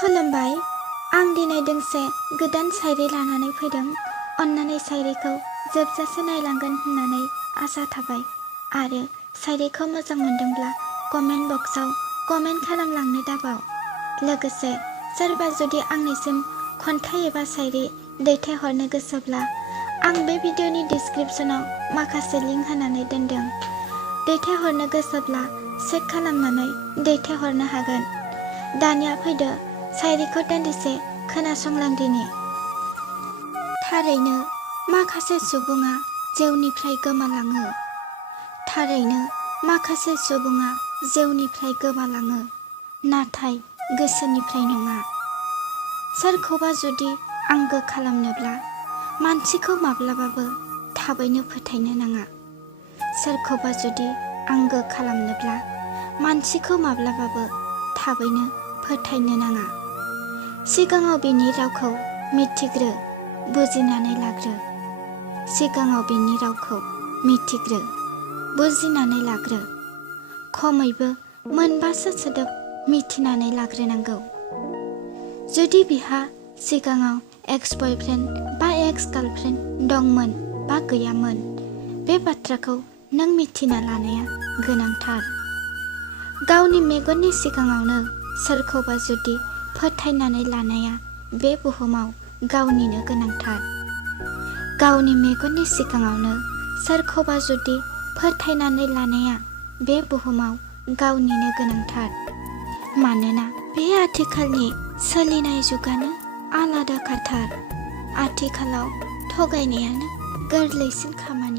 खुलुमबाय। आं दिनै दोंसे गोदान सायरि लानानै फैदों। अन्नानै सायरिखौ जोबजासे नायलांगोन होननानै आसा थाबाय आरो सायरिखौ मोजां मोनदोंब्ला कमेन्ट बक्सआव कमेन्ट खालामलांनो दाबाव। लोगोसे सोरबा जुदि आंनिसिम खन्थाइ एबा सायरि दैथायहरनो गोसोब्ला आं बे भिडिअनि डिसक्रिपसनाव माखासे लिंक होनानै दोनदों। दैथायहरनो गोसोब्ला चेक खालामनानै दैथायहरनो हागोन। दानिया फैदो सायरिखौ दान्दिसे खोनासंलांदिनि। थारैनो माखासे सुबुङा जिउनिफ्राय गोमालाङो। थारैनो माखासे सुबुङा जिउनिफ्राय गोमालाङो, नाथाय गोसोनिफ्राय नङा। सोरखौबा जुदि आंगो खालामनोब्ला मानसिखौ माब्लाबाबो थाबैनो फोथायनो नाङा। सोरखौबा जुदि आंगो खालामनोब्ला मानसिखौ माब्लाबाबो थाबैनो फोथायनो नाङा। सिगाङाव बिनि रावखौ मिथिग्रो, बुजिनानै लाग्रो। सिगाङाव बिनि रावखौ मिथिग्रो, बुजिनानै लाग्रो। खमैबो मोनबासो सोदोब मिथिनानै लाग्रोनांगौ। जुदि बिहा सिगाङाव एक्स बयफ्रेन्ड बा एक्स गार्लफ्रेन्ड दंमोन बा गैयामोन, बे बाथ्राखौ नों मिथिना लानाया गोनांथार। गावनि मेगननि सिगाङावनो सोरखौबा जुदि फोथायनानै लानाया बे बुहुमाव गावनिनो गोनांथार। गावनि मेगननि सिगाङावनो सोरखौबा जुदि फोथायनानै लानाया बे बुहुमाव गावनिनो गोनांथार। मानोना बे आथिखालनि सोलिनाय जुगानो आलादा खाथार। आथिखालाव थगायनायानो गोरलैसिन खामानि।